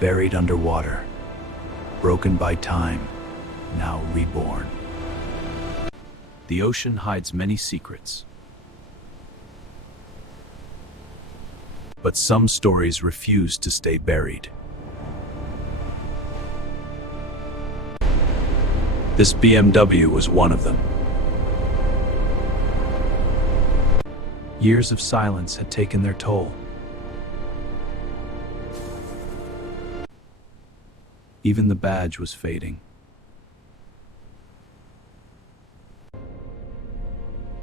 buried underwater, broken by time, now reborn. The ocean hides many secrets. But some stories refuse to stay buried. This BMW was one of them. Years of silence had taken their toll. Even the badge was fading.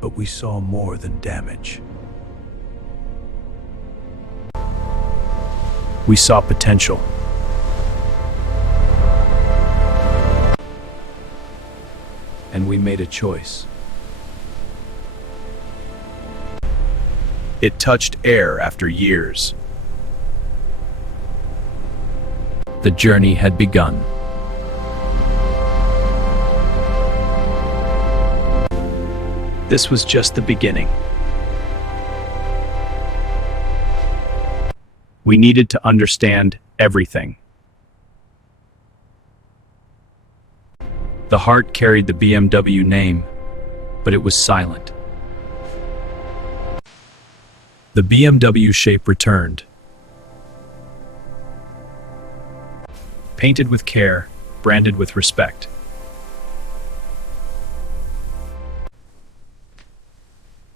But we saw more than damage. We saw potential. And we made a choice. It touched air after years. The journey had begun. This was just the beginning. We needed to understand everything. The heart carried the BMW name, but it was silent. The BMW shape returned. Painted with care, branded with respect.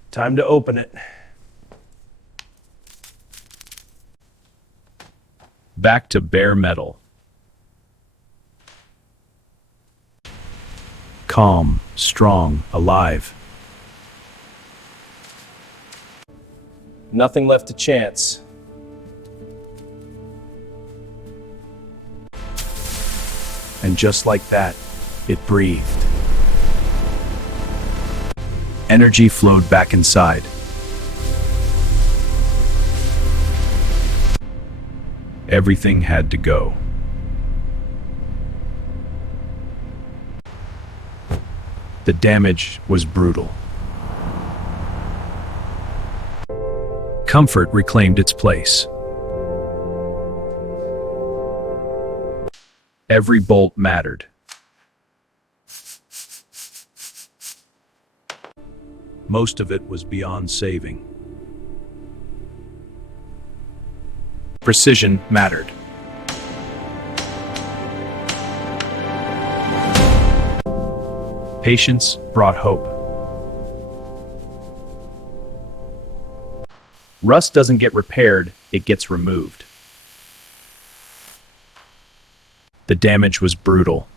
Time to open it. Back to bare metal. Calm, strong, alive. Nothing left to chance. And just like that, it breathed. Energy flowed back inside. Everything had to go. The damage was brutal. Comfort reclaimed its place. Every bolt mattered. Most of it was beyond saving. Precision mattered. Patience brought hope. Rust doesn't get repaired, it gets removed. The damage was brutal.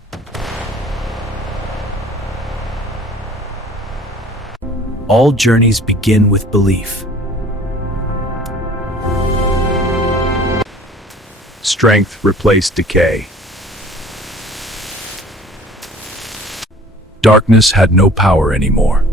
All journeys begin with belief. Strength replaced decay. Darkness had no power anymore.